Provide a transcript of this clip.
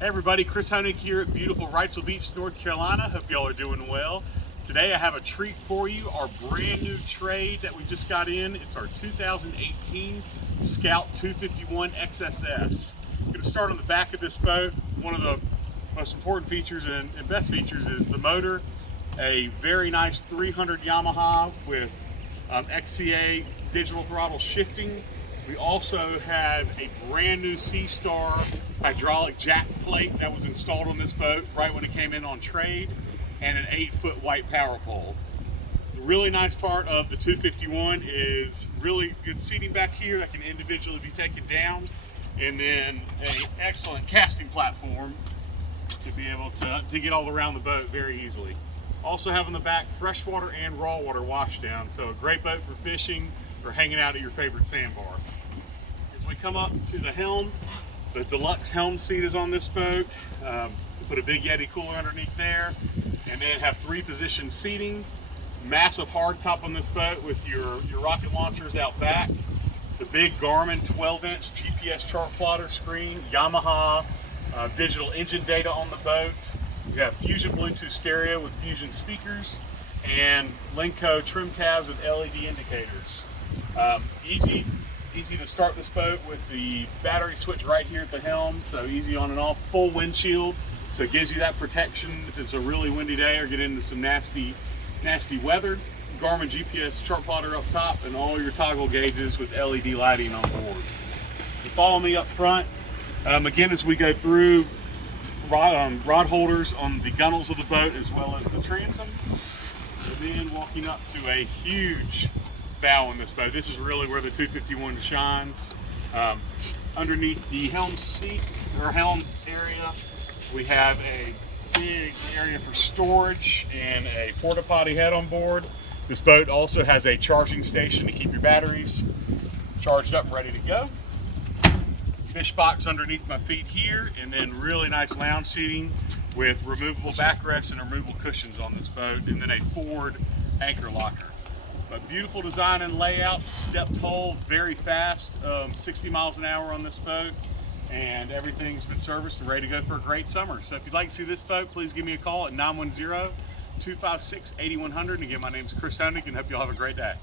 Hey everybody, Chris Honig here at beautiful Wrightsville Beach, North Carolina. Hope y'all are doing well. Today I have a treat for you, our brand new trade that we just got in. It's our 2018 Scout 251 XSS. I'm going to start on the back of this boat. One of the most important features and best features is the motor. A very nice 300 Yamaha with XCA digital throttle shifting. We also have a brand new Seastar hydraulic jack plate that was installed on this boat right when it came in on trade, and an 8-foot white power pole. The really nice part of the 251 is really good seating back here that can individually be taken down, and then an excellent casting platform to be able to get all around the boat very easily. Also have on the back freshwater and raw water washdown, so a great boat for fishing or hanging out at your favorite sandbar. As we come up to the helm, the deluxe helm seat is on this boat. Put a big Yeti cooler underneath there, and then have 3-position seating. Massive hardtop on this boat with your rocket launchers out back. The big Garmin 12-inch GPS chart plotter screen, Yamaha digital engine data on the boat. We have Fusion Bluetooth stereo with Fusion speakers, and Lenco trim tabs with LED indicators. Easy to start this boat with the battery switch right here at the helm, so easy on and off. Full windshield, so it gives you that protection if it's a really windy day or get into some nasty weather. Garmin GPS chart plotter up top, and all your toggle gauges with LED lighting on board. You follow me up front. Again, as we go through, rod holders on the gunnels of the boat as well as the transom. And then walking up to a huge bow on this boat. This is really where the 251 shines. Underneath the helm seat or helm area, we have a big area for storage and a porta potty head on board. This boat also has a charging station to keep your batteries charged up and ready to go. Fish box underneath my feet here, and then really nice lounge seating with removable backrests and removable cushions on this boat, and then a forward anchor locker. A beautiful design and layout, stepped hull, very fast, 60 miles an hour on this boat, and everything's been serviced and ready to go for a great summer. So if you'd like to see this boat, please give me a call at 910-256-8100. And again, my name's Chris Honig, and hope y'all have a great day.